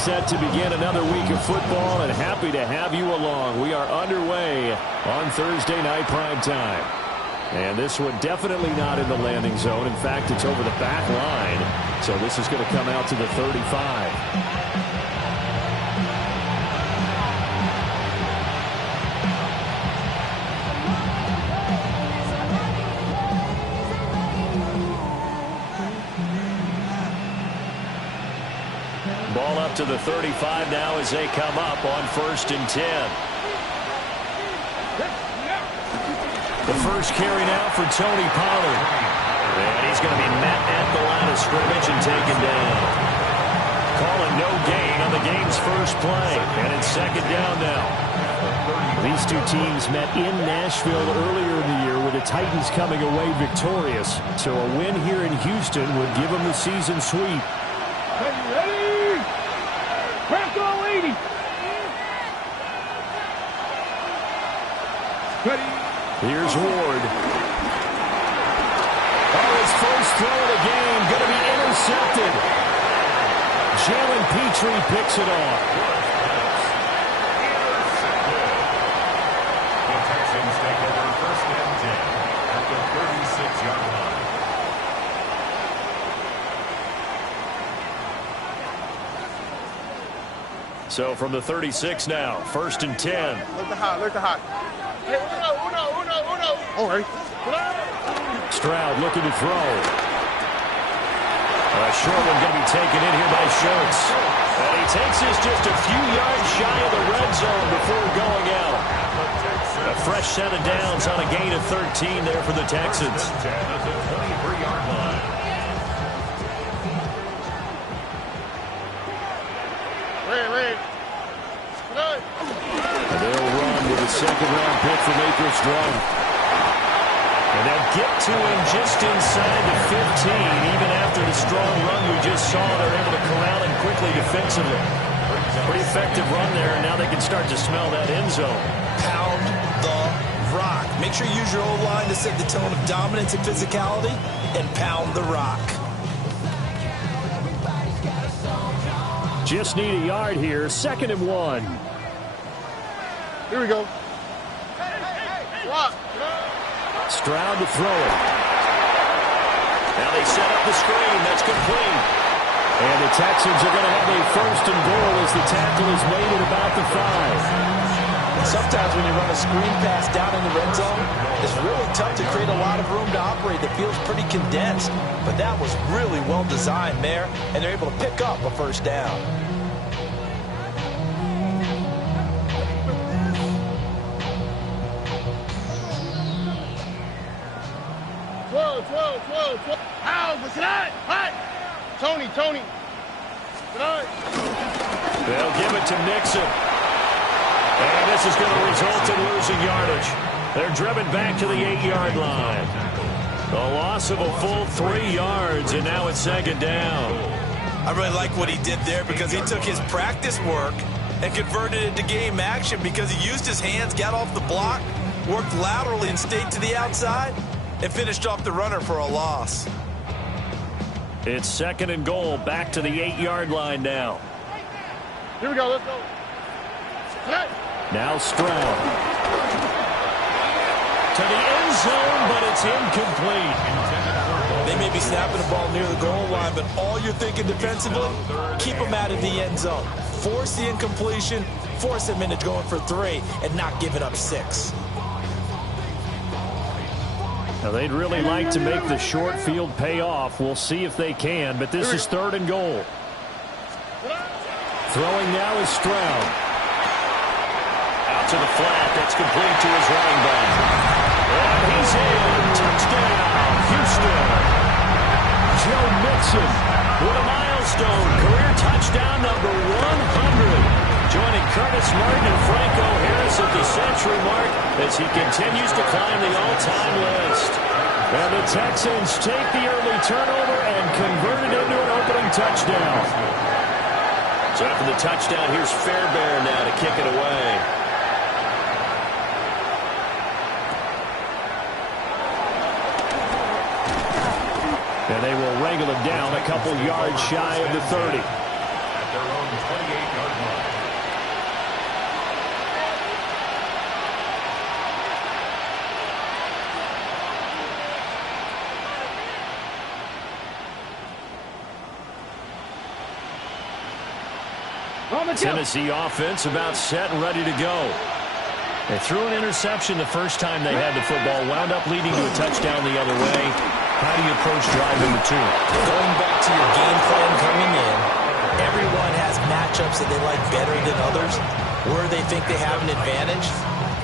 set to begin another week of football, and happy to have you along. We are underway on Thursday night prime time. And this one definitely not in the landing zone. In fact, it's over the back line. So this is going to come out to the 35. Ball up to the 35 now as they come up on 1st and 10. The first carry now for Tony Pollard. And he's going to be met at the line of scrimmage and taken down. Calling no gain on the game's first play. And it's 2nd down now. These two teams met in Nashville earlier in the year with the Titans coming away victorious. So a win here in Houston would give them the season sweep. Here's Ward. Oh, his first throw of the game going to be intercepted. Jalen Petrie picks it off. The Texans take over 1st and 10 at the 36-yard line. So from the 36 now, 1st and 10. Look the hot. Hey, uno. All right. Stroud looking to throw. A short one going to be taken in here by Schultz. And he takes this just a few yards shy of the red zone before going out. A fresh set of downs on a gain of 13 there for the Texans. At the 23-yard line. Ray. And they'll run with a 2nd-round pick from Akers Drum. And they'll get to him just inside the 15. Even after the strong run we just saw, they're able to corral him quickly defensively. Pretty effective run there, and now they can start to smell that end zone. Pound the rock. Make sure you use your O-line to set the tone of dominance and physicality, and pound the rock. Just need a yard here. 2nd and 1. Here we go. Stroud to throw it. Now they set up the screen. That's complete. And the Texans are going to have a 1st and goal as the tackle is made at about the 5. Sometimes when you run a screen pass down in the red zone, it's really tough to create a lot of room to operate that feels pretty condensed. But that was really well designed there, and they're able to pick up a 1st down. Whoa. Hot. Tony. They'll give it to Nixon. And this is going to result in losing yardage. They're driven back to the 8-yard line. A loss of a full 3 yards, and now it's 2nd down. I really like what he did there because he took his practice work and converted it to game action because he used his hands, got off the block, worked laterally and stayed to the outside, and finished off the runner for a loss. It's 2nd and goal, back to the 8-yard line now. Here we go, let's go. Now Stroud. To the end zone, but it's incomplete. They may be snapping the ball near the goal line, but all you're thinking defensively, keep them out of the end zone. Force the incompletion, force them into going for 3, and not give it up 6. Now, they'd really like to make the short field pay off. We'll see if they can, but this is 3rd and goal. Throwing now is Stroud. Out to the flat. That's complete to his running back. And he's in. Touchdown, Houston. Joe Mixon with a milestone. Career touchdown number 100. Joining Curtis Martin and Franco Harris at the century mark as he continues to climb the all-time list. And the Texans take the early turnover and convert it into an opening touchdown. So after the touchdown, here's Fairbairn now to kick it away. And they will wrangle him down a couple yards shy of the 30. their own 28-yard line. Tennessee offense about set and ready to go. They threw an interception the first time they had the football, wound up leading to a touchdown the other way. How do you approach drive number 2? Going back to your game plan coming in, everyone has matchups that they like better than others. Where they think they have an advantage,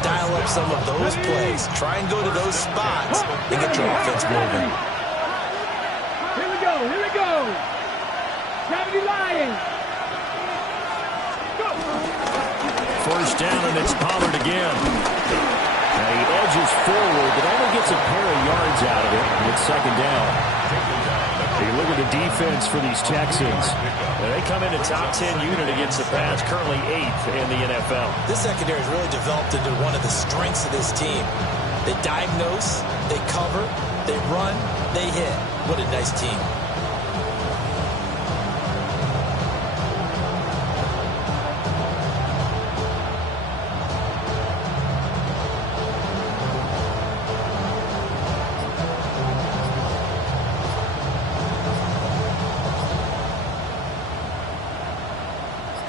dial up some of those plays. Try and go to those spots and get your offense moving. Here we go, here we go. Gravity Lions. First down, and it's Pollard again. Now he edges forward, but only gets a pair of yards out of it. It's second down. You look at the defense for these Texans. They come in a top 10 unit against the pass, currently 8th in the NFL. This secondary has really developed into one of the strengths of this team. They diagnose, they cover, they run, they hit. What a nice team.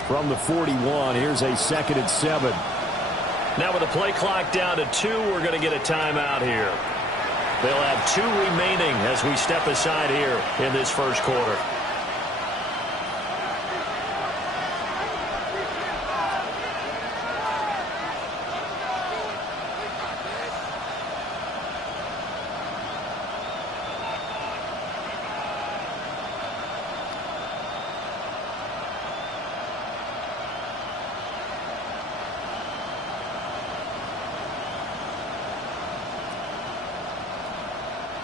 From the 41, here's a 2nd and 7. Now with the play clock down to 2, we're going to get a timeout here. They'll have 2 remaining as we step aside here in this first quarter.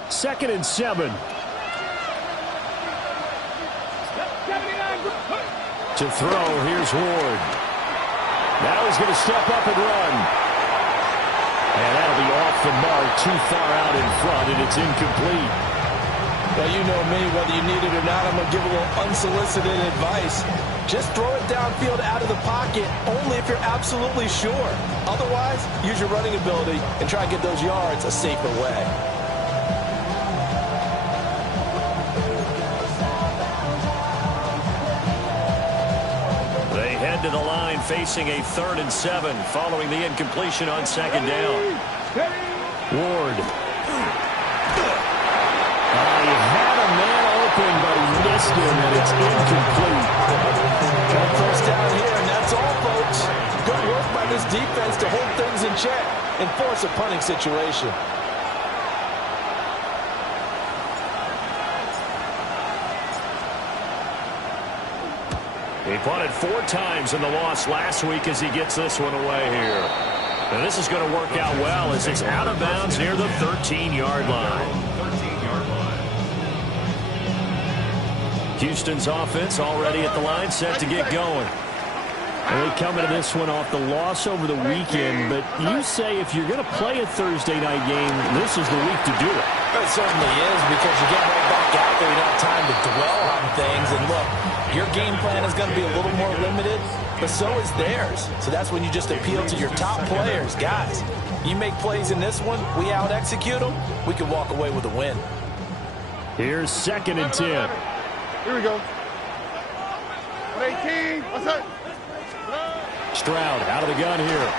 Second and 7. To throw, here's Ward. Now he's going to step up and run. And that'll be off the mark, too far out in front, and it's incomplete. Well, you know me, whether you need it or not, I'm going to give a little unsolicited advice. Just throw it downfield out of the pocket, only if you're absolutely sure. Otherwise, use your running ability and try and get those yards a safer way. To the line, facing a 3rd and 7 following the incompletion on 2nd down. Ward. He had a man open, but he missed him, and it's incomplete. First down here, and that's all, folks. Good work by this defense to hold things in check and force a punting situation. He punted 4 times in the loss last week as he gets this one away here. And this is going to work out well as it's out of bounds near the 13-yard line. Houston's offense already at the line, set to get going. And they come into this one off the loss over the weekend, but you say if you're going to play a Thursday night game, this is the week to do it. It certainly is, because you get right back out there, you don't have time to dwell on things. And look, your game plan is going to be a little more limited, but so is theirs. So that's when you just appeal to your top players. Guys, you make plays in this one, we out-execute them, we can walk away with a win. Here's 2nd and 10. Here we go. 18. What's up? Stroud out of the gun here.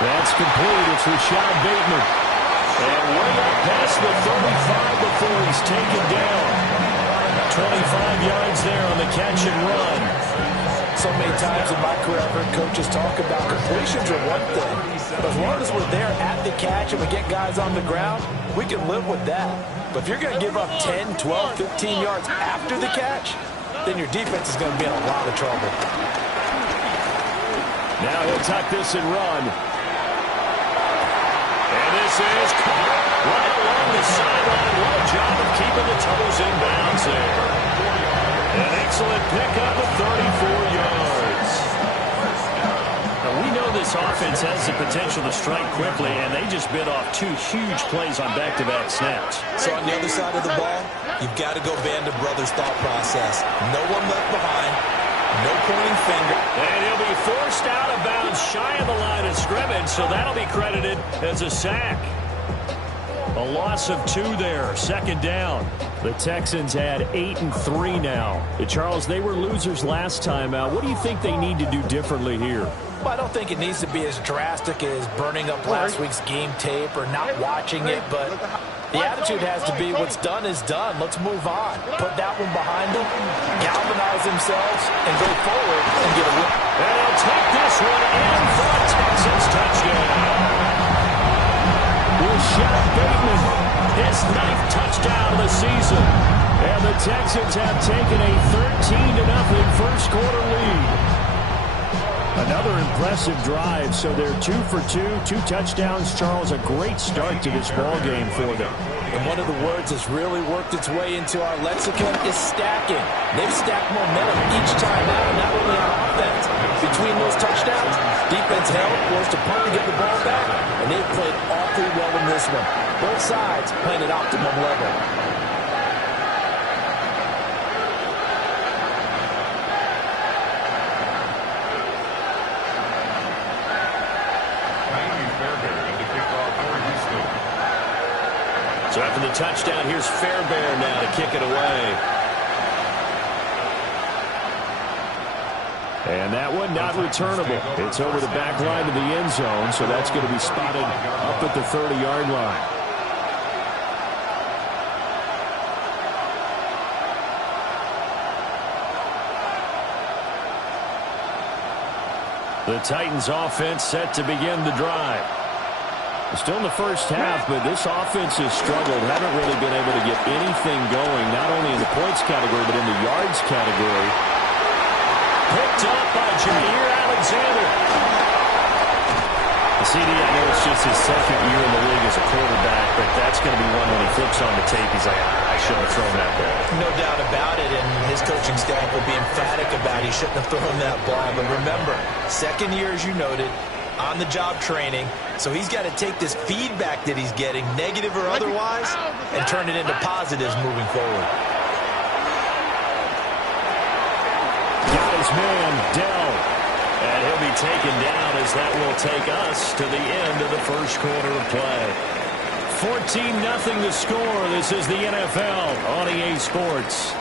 That's complete. It's Rashad Bateman. And way up past the 35 before he's taken down. 25 yards there on the catch and run. So many times in my career I've heard coaches talk about completions are one thing. But as long as we're there at the catch and we get guys on the ground, we can live with that. But if you're going to give up 10, 12, 15 yards after the catch, then your defense is going to be in a lot of trouble. Now he'll tuck this and run. And this is caught right along the sideline. What a job of keeping the toes in bounds there. An excellent pickup of 34 yards. Now we know this this offense has the potential to strike quickly, and they just bit off 2 huge plays on back-to-back snaps. So on the other side of the ball, you've got to go Band of Brothers thought process. No one left behind. No pointing finger. And he'll be forced out of bounds shy of the line of scrimmage, so that'll be credited as a sack. A loss of 2 there, second down. The Texans add 8-3 now. Charles, they were losers last time out. What do you think they need to do differently here? Well, I don't think it needs to be as drastic as burning up last week's game tape or not watching it, but the attitude has to be what's done is done. Let's move on. Put that one behind them, galvanize themselves, and go forward and get a win. And he'll take this one in for a Texans touchdown. Rashad Bateman, his 9th touchdown of the season. And the Texans have taken a 13-0 first quarter lead. Another impressive drive, so they're 2 for 2, 2 touchdowns. Charles, a great start to this ball game for them. And one of the words that's really worked its way into our lexicon is stacking. They've stacked momentum each time out, not only on offense. Between those touchdowns, defense held, forced a punt to get the ball back, and they've played awfully well in this one. Both sides playing at optimum level. So after the touchdown, here's Fairbairn now to kick it away. And that one not returnable. It's over the back line of the end zone, so that's going to be spotted up at the 30-yard line. The Titans offense set to begin the drive. Still in the first half, but this offense has struggled. Haven't really been able to get anything going, not only in the points category, but in the yards category. Picked up by Jair Alexander. CD, I know it's just his second year in the league as a quarterback, but that's going to be one when he flips on the tape. He's like, I shouldn't have thrown that ball. No doubt about it, and his coaching staff will be emphatic about he shouldn't have thrown that ball. But remember, second year, as you noted, on-the-job training, so he's got to take this feedback that he's getting, negative or otherwise, and turn it into positives moving forward. Got his man, Dell. And he'll be taken down as that will take us to the end of the first quarter of play. 14-0 the score. This is the NFL on EA Sports.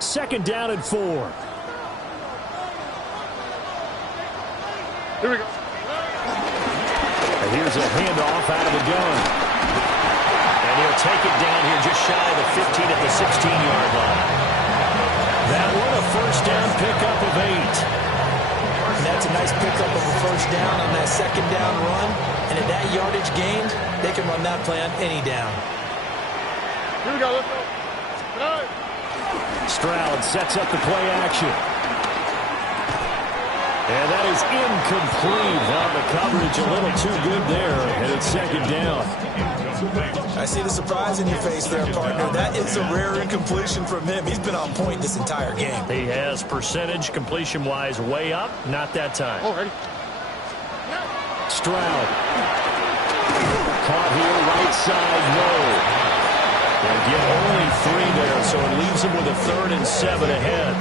Second down and 4. Here we go. And here's a handoff out of the gun. And he'll take it down here just shy of the 15 at the 16-yard line. That one a first down pickup of 8. And that's a nice pickup of a first down on that second down run. And at that yardage gained, they can run that play on any down. Here we go. Let's go. Stroud sets up the play action. And that is incomplete. On the coverage, a little too good there, and it's second down. I see the surprise in your face there, partner. That is a rare incompletion from him. He's been on point this entire game. He has percentage completion-wise way up. Not that time. Already. Stroud. Caught here, right side, no. They'll get only 3 there, so it leaves them with a 3rd and 7 ahead.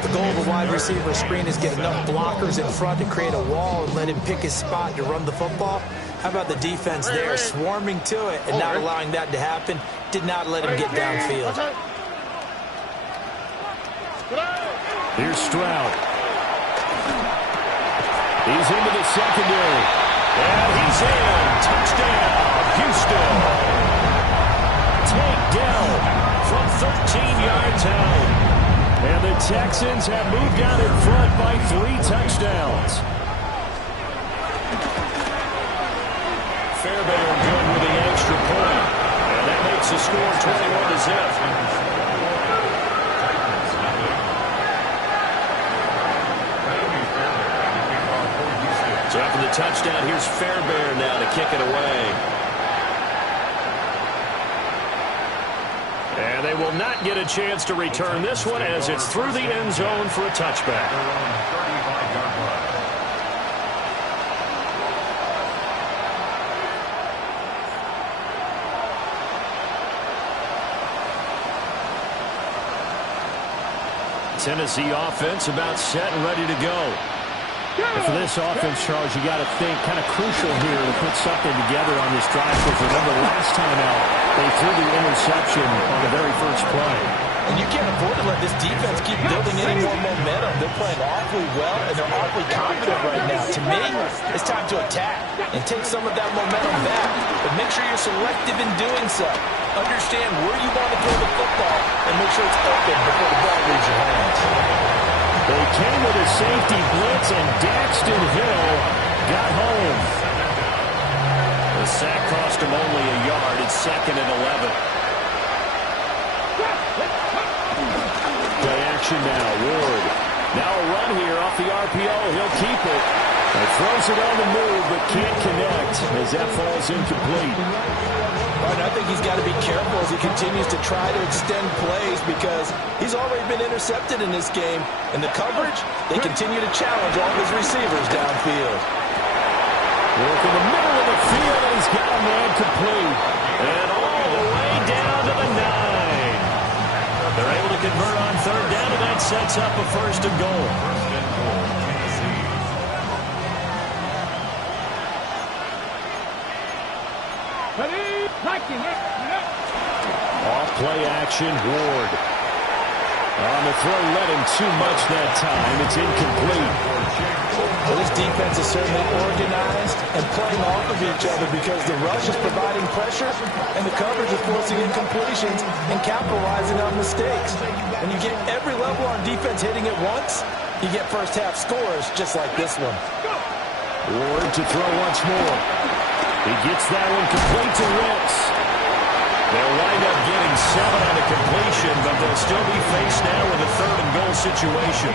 The goal of a wide receiver screen is get enough blockers in front to create a wall and let him pick his spot to run the football. How about the defense there, swarming to it and not allowing that to happen? Did not let him get downfield. Here's Stroud. He's into the secondary. And he's in. Touchdown, Houston. Take Dell from 13 yards out. And the Texans have moved out in front by 3 touchdowns. Fairbairn good with the extra point. And that makes the score 21-0. the touchdown. Here's Fairbairn now to kick it away. And they will not get a chance to return this one as it's through the end zone for a touchback. Tennessee offense about set and ready to go. And for this offense, Charles, you got to think kind of crucial here to put something together on this drive. Because remember, last time out, they threw the interception on the very first play. And you can't afford to let this defense keep building any more momentum. They're playing awfully well, and they're awfully confident right now. To me, it's time to attack and take some of that momentum back. But make sure you're selective in doing so. Understand where you want to throw the football and make sure it's open before the ball leaves your hands. They came with a safety blitz, and Daxton Hill got home. The sack cost him only a yard. It's 2nd and 11. Play action now. Ward. Now a run here off the RPO. He'll keep it. He throws it on the move, but can't connect as that falls incomplete. Right, I think he's got to be careful as he continues to try to extend plays because he's already been intercepted in this game. In the coverage, they continue to challenge all of his receivers downfield. Work in the middle of the field, and he's got a man complete. And all the way down to the 9. They're able to convert on 3rd down, and that sets up a 1st and goal. Off play action, Ward. On the throw, let him too much that time. It's incomplete. Well, this defense is certainly organized and playing off of each other because the rush is providing pressure and the coverage is forcing incompletions and capitalizing on mistakes. When you get every level on defense hitting it once, you get first half scores just like this one. Ward to throw once more. He gets that one complete to Ricks. They'll wind up getting 7 on the completion, but they'll still be faced now with a 3rd and goal situation.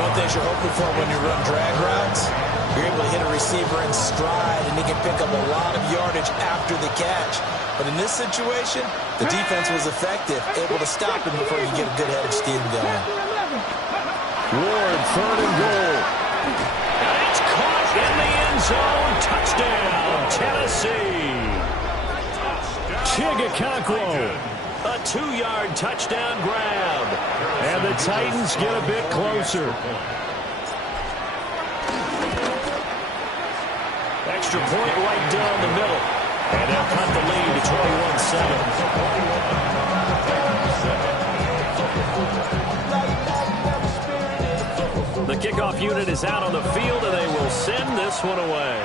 One thing you're hoping for when you run drag routes, you're able to hit a receiver in stride, and he can pick up a lot of yardage after the catch. But in this situation, the defense was effective, able to stop him before you get a good head of steam going. Ward, 3rd and goal. And it's caught in the end zone. Touchdown, Tennessee. Chigakonkwo. A 2-yard touchdown grab. And the Titans get a bit closer. Extra point right down the middle. And they'll cut the lead to 21-7. The kickoff unit is out on the field, and they will send this one away.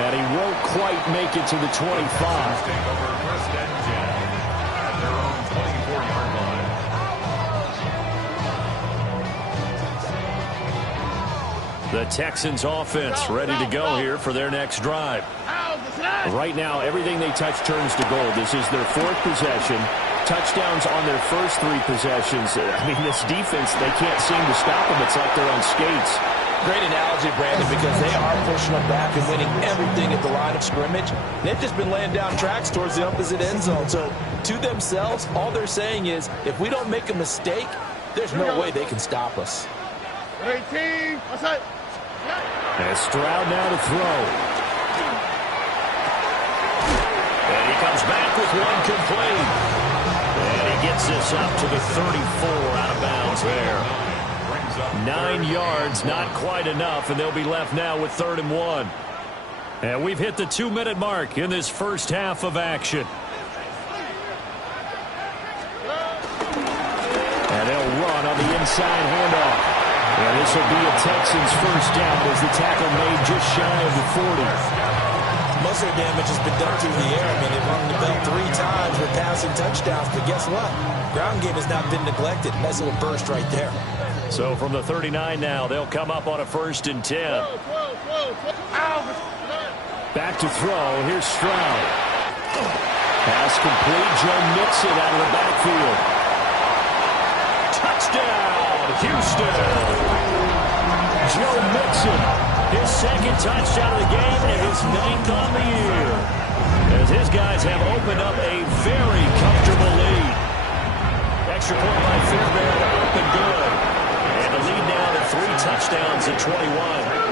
And he won't quite make it to the 25. The Texans offense ready to go here for their next drive. Right now, everything they touch turns to gold. This is their 4th possession. Touchdowns on their first 3 possessions. I mean, this defense, they can't seem to stop them. It's like they're on skates. Great analogy, Brandon, because they are pushing them back and winning everything at the line of scrimmage. They've just been laying down tracks towards the opposite end zone. So, to themselves, all they're saying is, if we don't make a mistake, there's no way they can stop us. 18, outside. And Stroud now to throw. And he comes back with one complete. And he gets this up to the 34 out of bounds there. 9 yards, not quite enough, and they'll be left now with 3rd and 1. And we've hit the 2-minute mark in this first half of action. And they'll run on the inside handoff. And this will be a Texans first down as the tackle made just shy of the 40. Most of their damage has been done through the air. I mean, they've run the belt 3 times with passing touchdowns, but guess what? Ground game has not been neglected. Nice little burst right there. So from the 39 now, they'll come up on a 1st and 10. Back to throw. Here's Stroud. Pass complete. Joe Mixon out of the backfield. Touchdown, Houston. Joe Mixon, his second touchdown of the game and his 9th on the year, as his guys have opened up a very comfortable lead. Extra point by Fairbairn, up and good. And the lead now to 3 touchdowns at 21.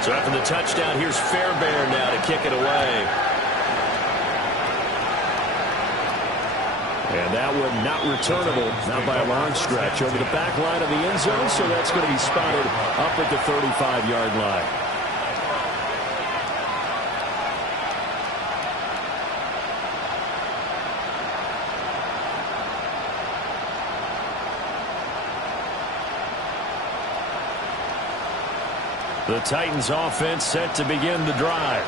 So after the touchdown, here's Fairbairn now to kick it away. And that one not returnable, not by a long stretch, over the back line of the end zone, so that's going to be spotted up at the 35-yard line. The Titans offense set to begin the drive.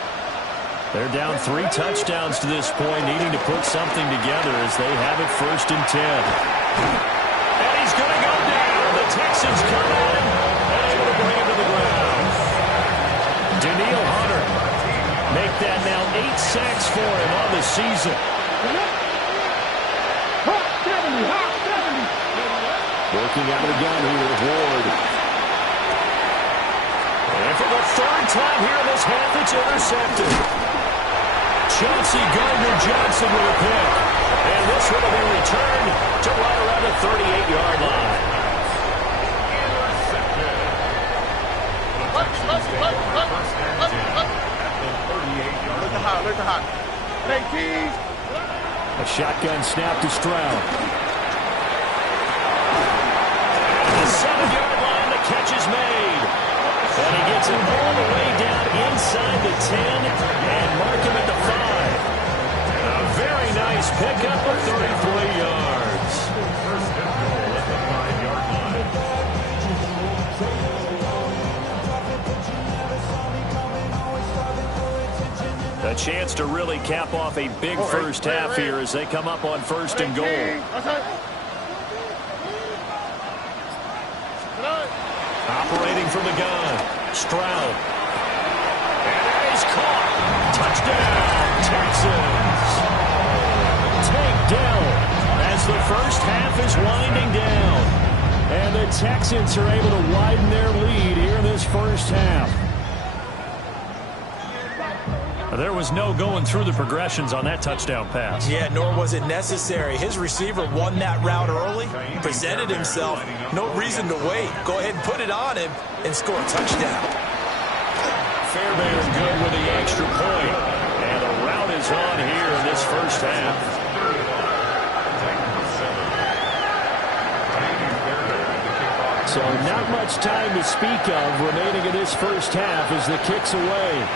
They're down 3 touchdowns to this point, needing to put something together as they have it 1st and 10. And he's going to go down. The Texans come at him and able to bring him to the ground. Daniil Hunter make that now 8 sacks for him on the season. Working out of the gun here with Ward. And for the 3rd time here in this half, it's intercepted. Chauncey Gardner-Johnson with a pick. And this one will be returned to right around the 38-yard line. A shotgun snap to Stroud. And the 7-yard line, the catch is made. And he gets it all the way down inside the 10 and mark him at the 5. A very nice pickup of 33 yards. First and goal at the 5-yard line. A chance to really cap off a big first half here as they come up on 1st and goal. Operating from the gun, Stroud. And that is caught. Touchdown, Texans. Tank Dell as the first half is winding down. And the Texans are able to widen their lead here in this first half. There was no going through the progressions on that touchdown pass. Yeah, nor was it necessary. His receiver won that route early, presented himself. No reason to wait. Go ahead and put it on him and score a touchdown. Fairbairn good with the extra point. And the route is on here in this first half. So not much time to speak of remaining in this first half as the kick's away.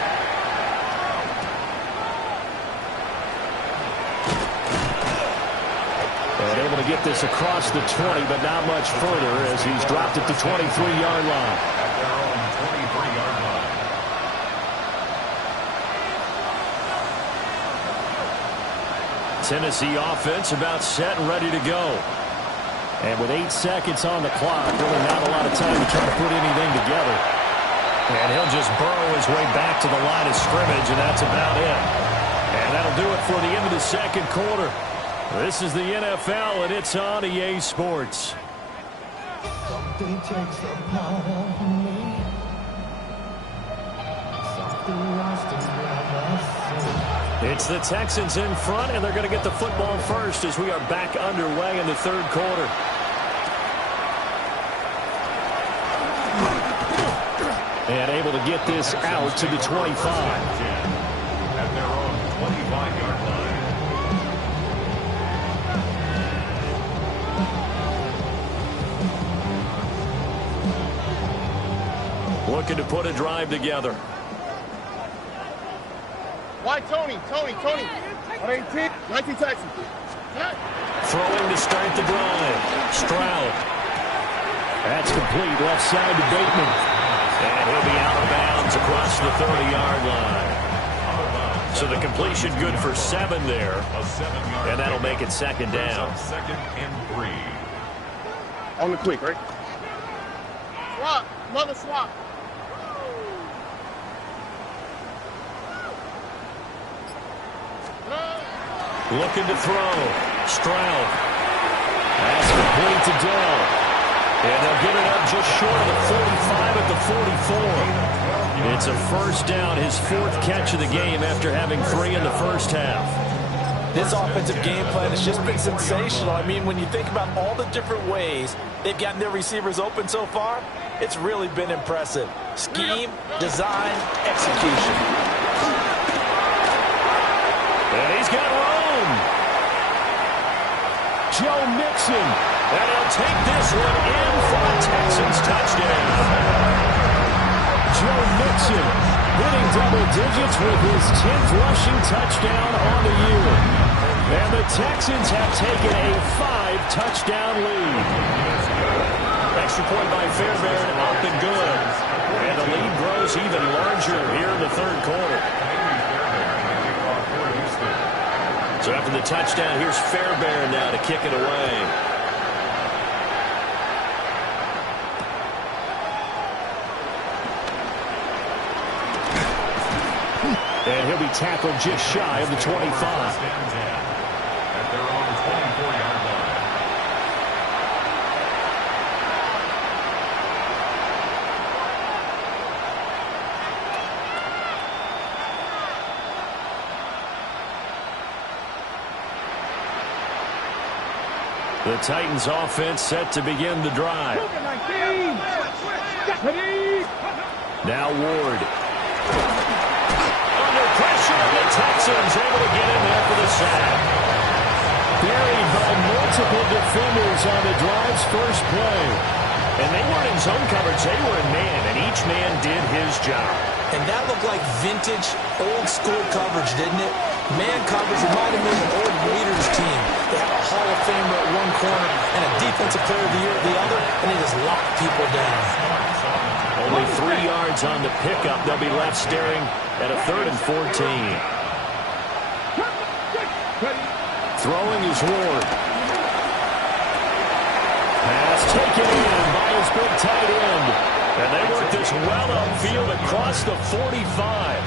And able to get this across the 20, but not much further as he's dropped at the 23-yard line. At their own 23-yard line. Tennessee offense about set and ready to go. And with 8 seconds on the clock, really not a lot of time to try to put anything together. And he'll just burrow his way back to the line of scrimmage, and that's about it. And that'll do it for the end of the second quarter. This is the NFL, and it's on EA Sports. Something takes a part of me. Something lost in my. It's the Texans in front, and they're going to get the football first as we are back underway in the third quarter. And able to get this out to the 25. At their own 25-yard line. Looking to put a drive together. Why Tony? 118. 19 Texans. Throwing to start the drive. Stroud. That's complete. Left side to Bateman. And he'll be out of bounds across the 30-yard line. So the completion good for 7 there. A 7-yard And that'll make it second down. Second and 3. On the quick, right? Swap. Another swap. Looking to throw. Stroud. That's complete to Dell. And they'll get it up just short of the 45 at the 44. It's a first down, his 4th catch of the game after having 3 in the first half. This offensive game plan has just been sensational. I mean, when you think about all the different ways they've gotten their receivers open so far, it's really been impressive. Scheme, design, execution. And he's got room. Joe Mixon. And he'll take this one in for a Texans touchdown. Joe Mixon hitting double digits with his 10th rushing touchdown on the year. And the Texans have taken a 5-touchdown lead. Extra point by Fairbairn, up and good. And the lead grows even larger here in the 3rd quarter. So after the touchdown, here's Fairbairn now to kick it away. And he'll be tackled just shy of the 25. At their own 24-yard line. The Titans offense set to begin the drive. Now Ward. Under pressure, the Texans able to get in there for the sack. Buried by multiple defenders on the drive's first play. And they weren't in zone coverage, they were in man, and each man did his job. And that looked like vintage, old-school coverage, didn't it? Man coverage reminded me of an old Raiders team. They have a Hall of Famer at one corner and a Defensive Player of the Year at the other, and they just lock people down. Only 3 yards on the pickup. They'll be left staring at a 3rd and 14. Throwing is Ward. Pass taken in by his big tight end. And they work this well upfield across the 45.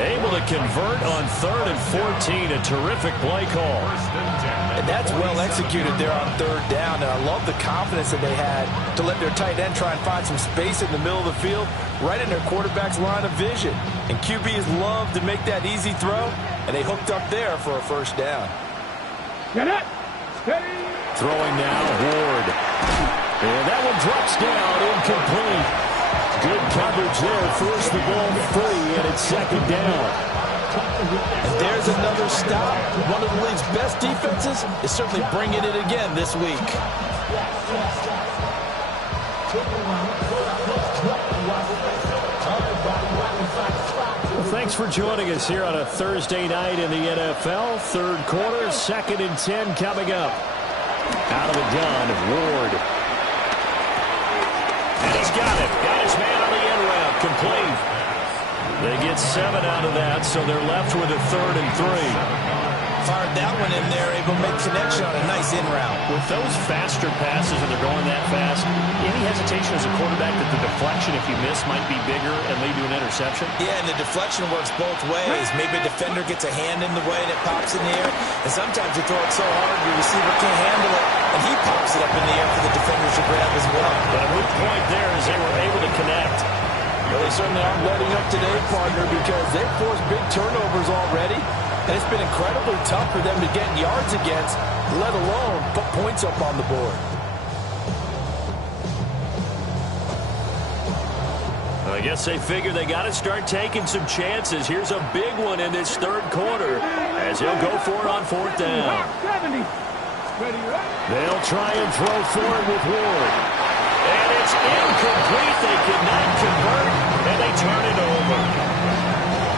Able to convert on 3rd and 14. A terrific play call. And that's well executed there on 3rd down. And I love the confidence that they had to let their tight end try and find some space in the middle of the field, right in their quarterback's line of vision. And QBs love to make that easy throw, and they hooked up there for a first down. Get it. Steady. Throwing now, Ward. And that one drops down, incomplete. Good coverage there, forced the ball free, and it's 2nd down. And there's another stop. One of the league's best defenses is certainly bringing it again this week. Well, thanks for joining us here on a Thursday night in the NFL. 3rd quarter, 2nd and 10 coming up. Out of the gun, Ward. And he's got it. Got his man on the end route. Complete. They get 7 out of that, so they're left with a 3rd and 3. Fired that one in there, able to make connection on a nice in route. With those faster passes and they're going that fast, any hesitation as a quarterback that the deflection, if you miss, might be bigger and lead to an interception? Yeah, and the deflection works both ways. Maybe a defender gets a hand in the way and it pops in the air. And sometimes you throw it so hard your receiver can't handle it, and he pops it up in the air for the defenders to grab as well. But a moot point there as they were able to connect. Well, they certainly aren't letting up today, partner, because they've forced big turnovers already. And it's been incredibly tough for them to get yards against, let alone put points up on the board. I guess they figure they got to start taking some chances. Here's a big one in this 3rd quarter as he'll go for it on 4th down. They'll try and throw for it with Ward. And it's incomplete. They cannot convert, and they turn it over.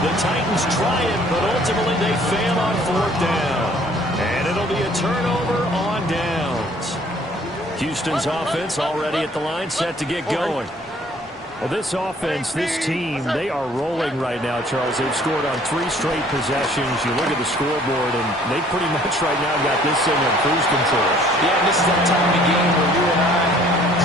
The Titans try it, but ultimately they fail on 4th down. And it'll be a turnover on downs. Houston's offense already at the line, set to get going. Well, this offense, this team, they are rolling right now, Charles. They've scored on 3 straight possessions. You look at the scoreboard, and they pretty much right now got this thing on cruise control. Yeah, and this is that time of the game where you and I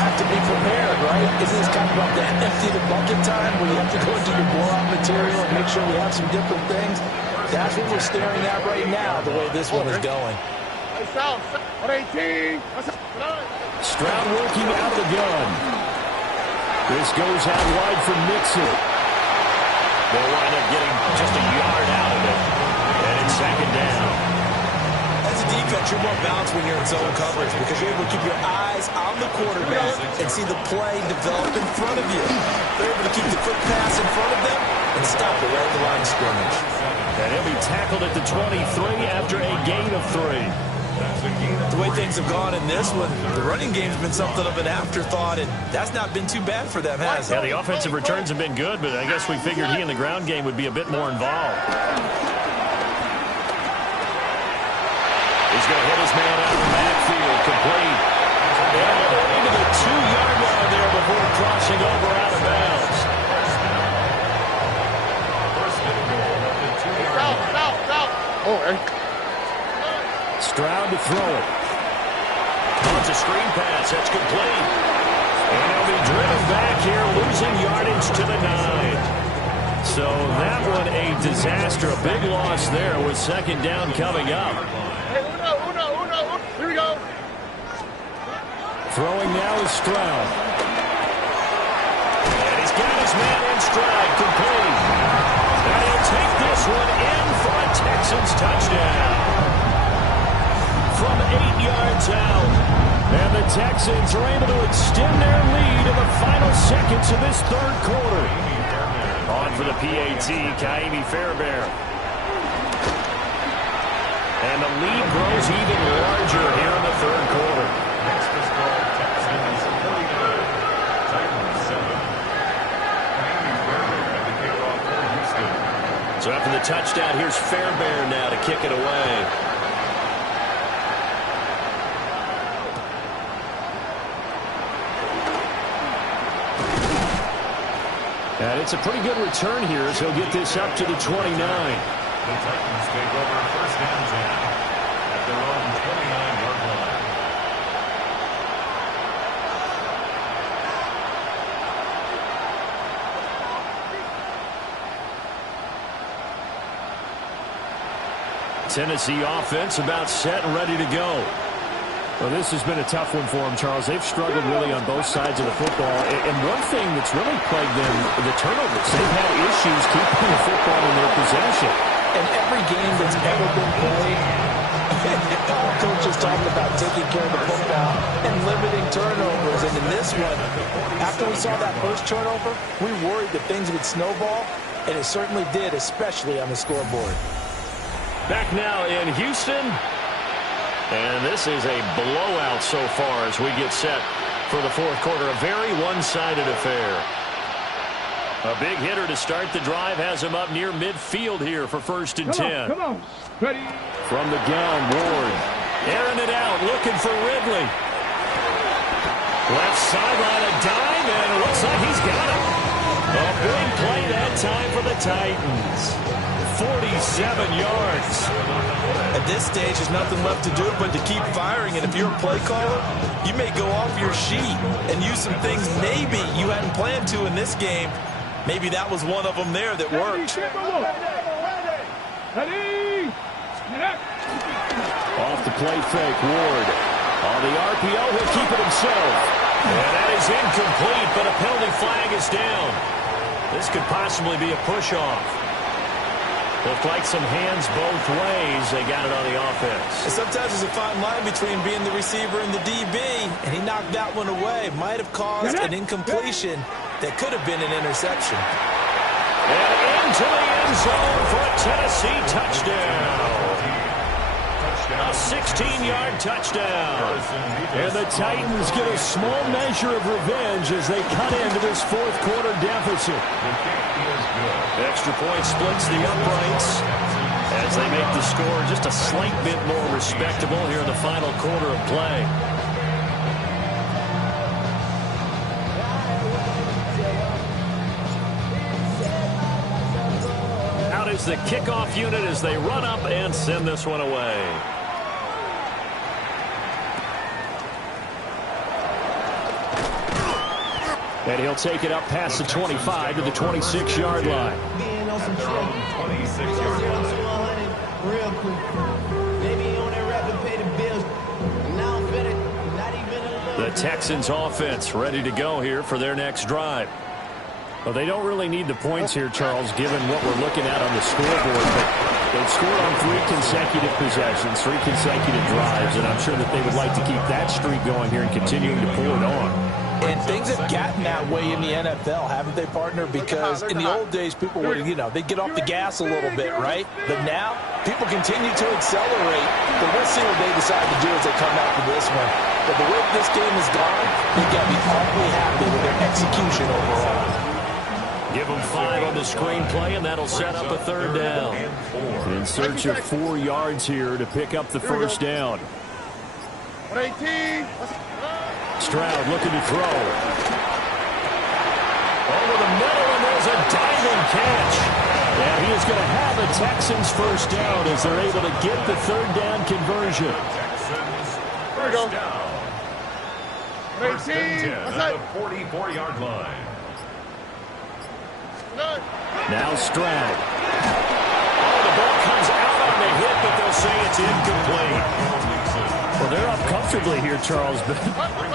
have to be prepared, right? Isn't this kind of like that empty the bucket time where you have to go into your blowout material and make sure we have some different things? That's what we're staring at right now, the way this one is going. Stroud working out the gun. This goes out wide for Mixon. They'll wind up getting just a yard out of it. And it's second down. As a defense, you're more balanced when you're in zone coverage because you're able to keep your eyes on the quarterback and see the play develop in front of you. They're able to keep the quick pass in front of them and stop it right at the line of scrimmage. And he'll be tackled at the 23 after a gain of 3. The way things have gone in this one, the running game's been something of an afterthought, and that's not been too bad for them, has it? Yeah, the offensive returns have been good, but I guess we figured he in the ground game would be a bit more involved. He's going to hit his man out of the backfield, complete. And into the 2-yard line there before crossing over out of bounds. Stroud to throw it. It's a screen pass. That's complete. And he'll be driven back here, losing yardage to the 9. So that one a disaster. A big loss there with second down coming up. Here we go. Throwing now is Stroud. And he's got his man in stride, complete. And he'll take this one in for a Texans touchdown. From 8 yards out. And the Texans are able to extend their lead in the final seconds of this third quarter. On for the PAT, Kaimi Fairbairn. And the lead grows even larger here in the third quarter. Next is called Texans 49, Titans 7. Kaimi Fairbairn at the kickoff for Houston. So after the touchdown, here's Fairbairn now to kick it away. And it's a pretty good return here as he'll get this up to the 29. The Titans take over first and 10 at their own 29-yard line. Tennessee offense about set and ready to go. Well, this has been a tough one for them, Charles. They've struggled really on both sides of the football. And one thing that's really plagued them, the turnovers. They've had issues keeping the football in their possession. And every game that's ever been played, all coaches talk about taking care of the football and limiting turnovers. And in this one, after we saw that first turnover, we worried that things would snowball, and it certainly did, especially on the scoreboard. Back now in Houston. And this is a blowout so far as we get set for the fourth quarter. A very one-sided affair. A big hitter to start the drive has him up near midfield here for first and 10. Come on. Ready. From the gun, Ward. Airing it out, looking for Ridley. Left sideline, a dime, and it looks like he's got it. A big play that time for the Titans. 47 yards. At this stage, there's nothing left to do but to keep firing. And if you're a play caller, you may go off your sheet and use some things maybe you hadn't planned to in this game. Maybe that was one of them there that worked. Ready. Off the play fake, Ward. On the RPO, he'll keep it himself. And that is incomplete, but a penalty flag is down. This could possibly be a push-off. Looked like some hands both ways. They got it on the offense. And sometimes there's a fine line between being the receiver and the DB, and he knocked that one away. Might have caused an incompletion that could have been an interception. And into the end zone for a Tennessee touchdown. A 16-yard touchdown. And the Titans get a small measure of revenge as they cut into this fourth quarter deficit. Extra point splits the uprights as they make the score just a slight bit more respectable here in the final quarter of play. the kickoff unit as they run up and send this one away. And he'll take it up past the 25 to the 26-yard line. Being on some trouble. 26-yard line. Real quick. Maybe on that rap to pay the bills. Now I'm finished. Not even a little. The Texans offense ready to go here for their next drive. Well, they don't really need the points here, Charles, given what we're looking at on the scoreboard. But they've scored on 3 consecutive possessions, 3 consecutive drives, and I'm sure that they would like to keep that streak going here and continuing to pull it on. And things have gotten that way in the NFL, haven't they, partner? Because in the old days, people would, they'd get off the gas a little bit, right? But now, people continue to accelerate. But we'll see what they decide to do as they come out for this one. But the way this game has gone, they've got to be awfully happy with their execution overall. Give them 5 on the screenplay, and that'll set up a 3rd down. In search of 4 yards here to pick up the first down. 118. Stroud looking to throw. Over the middle, and there's a diving catch. And he is going to have the Texans first down as they're able to get the 3rd down conversion. Texans There we go. first down. First and 10 at the 44-yard line. Now Stroud. Oh, the ball comes out on the hit, but they'll say it's incomplete. Well, they're up comfortably here, Charles, but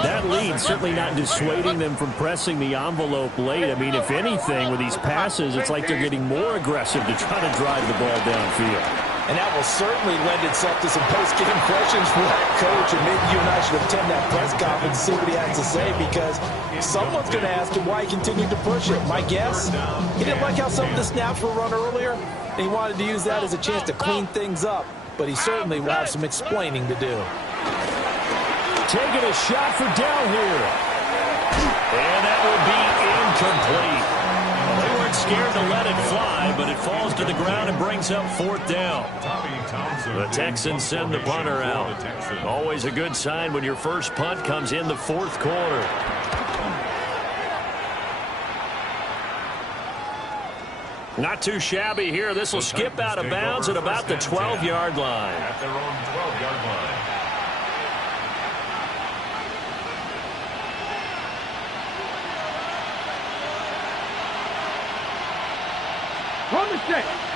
that lead certainly not dissuading them from pressing the envelope late. I mean, if anything, with these passes, it's like they're getting more aggressive to try to drive the ball downfield. And that will certainly lend itself to some post-game questions for that coach. And maybe you and I should attend that press conference and see what he has to say, because someone's going to ask him why he continued to push it. My guess, he didn't like how some of the snaps were run earlier, and he wanted to use that as a chance to clean things up. But he certainly will have some explaining to do. Taking a shot for down here. And that will be incomplete. Well, they weren't scared to let it fly, but it falls to the ground and brings up 4th down. The Texans send the punter out. Always a good sign when your first punt comes in the 4th quarter. Not too shabby here. This will skip out of bounds at about the 12-yard line. At their own 12-yard line.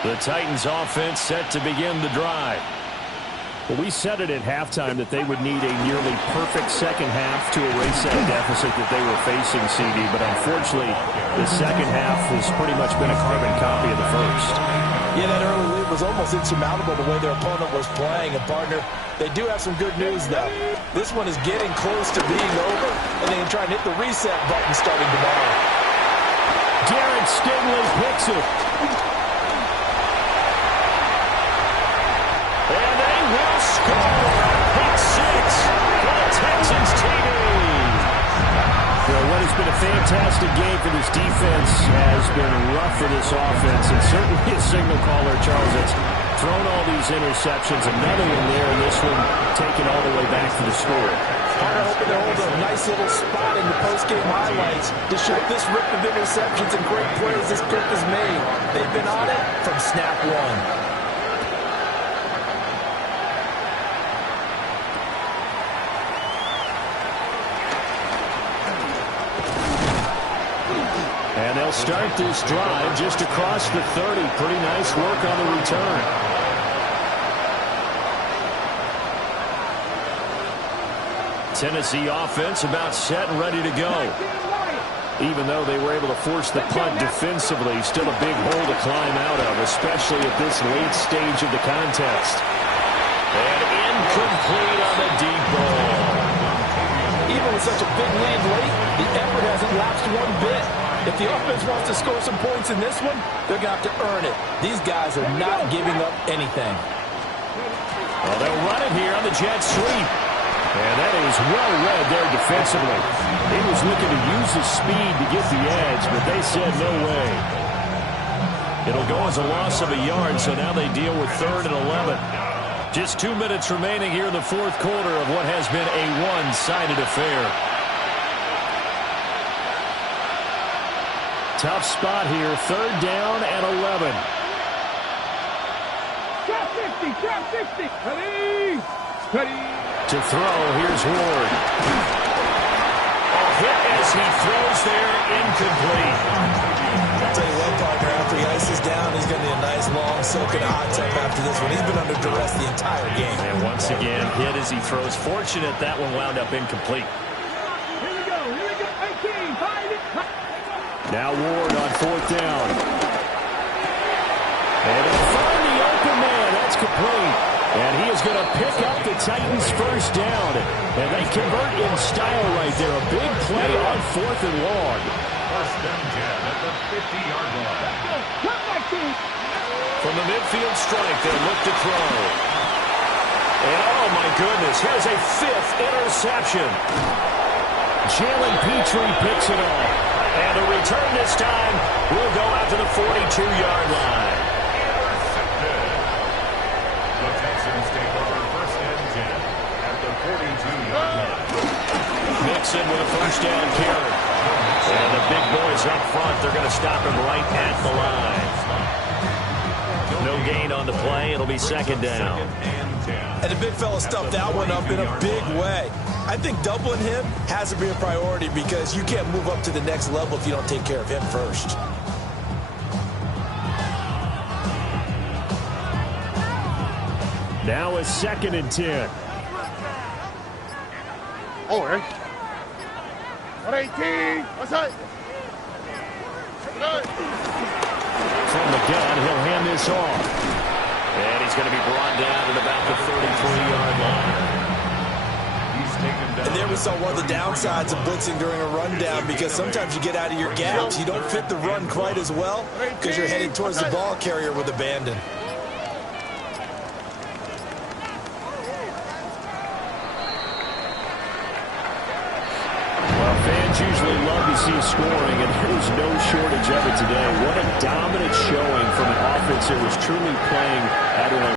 The Titans offense set to begin the drive. Well, we said it at halftime that they would need a nearly perfect second half to erase that deficit that they were facing, CD. But unfortunately, the second half has pretty much been a carbon copy of the first. Yeah, that early lead was almost insurmountable the way their opponent was playing. And, partner, they do have some good news, though. This one is getting close to being over, and they can try and hit the reset button starting tomorrow. Derek Stingley picks it. And they will score. Pick 6 for the Texans TV. Well, what has been a fantastic game for this defense has been rough for this offense, and certainly a signal caller, Charles, that's thrown all these interceptions. Another one there, and this one taken all the way back to the score. Carter hoping to hold a nice little spot in the post-game highlights to show this rip of interceptions and great plays this group has made. They've been on it from snap one. And they'll start this drive just across the 30. Pretty nice work on the return. Tennessee offense about set and ready to go. Even though they were able to force the punt defensively, still a big hole to climb out of, especially at this late stage of the contest. And incomplete on the deep ball. Even with such a big lead late, the effort hasn't lapsed one bit. If the offense wants to score some points in this one, they're going to have to earn it. These guys are not giving up anything. Well, they'll run it here on the jet sweep. And that is well read there defensively. He was looking to use his speed to get the edge, but they said no way. It'll go as a loss of a yard, so now they deal with 3rd and 11. Just 2 minutes remaining here in the 4th quarter of what has been a one-sided affair. Tough spot here, 3rd down and 11. 60, trap 60. Ready? Ready. To throw, here's Ward. A hit as he throws there, incomplete. I'll tell you what, partner, after he ices down, he's going to need a nice long soak in a hot tub after this one. He's been under duress the entire game. And once again, hit as he throws. Fortunate that one wound up incomplete. Here we go. 18, 5. Now Ward on 4th down. And he'll find the open man. That's complete. And he is going to pick up the Titans' first down. And they convert in style right there. A big play on 4th and long. First down, 10 at the 50-yard line. From the midfield strike, they'll look to throw. And oh my goodness, here's a 5th interception. Jalen Petrie picks it up. And the return this time will go out to the 42-yard line. Intercepted. The Texans take over first and 10 at the 42-yard line. Mixon with a first down carry. And the big boys up front, they're going to stop him right at the line. No gain on the play. It'll be second down. And the big fella stuffed that one up in a big way. I think doubling him has to be a priority because you can't move up to the next level if you don't take care of him first. Now a 2nd and 10. Over. 118. What's that? From the gun, he'll hand this off. And he's going to be brought down at about the 33-yard line. And there we saw one of the downsides of blitzing during a rundown because sometimes you get out of your gaps. You don't fit the run quite as well because you're heading towards the ball carrier with abandon. Well, fans usually love to see scoring, and there's no shortage of it today. What a dominant showing from an offense that was truly playing at an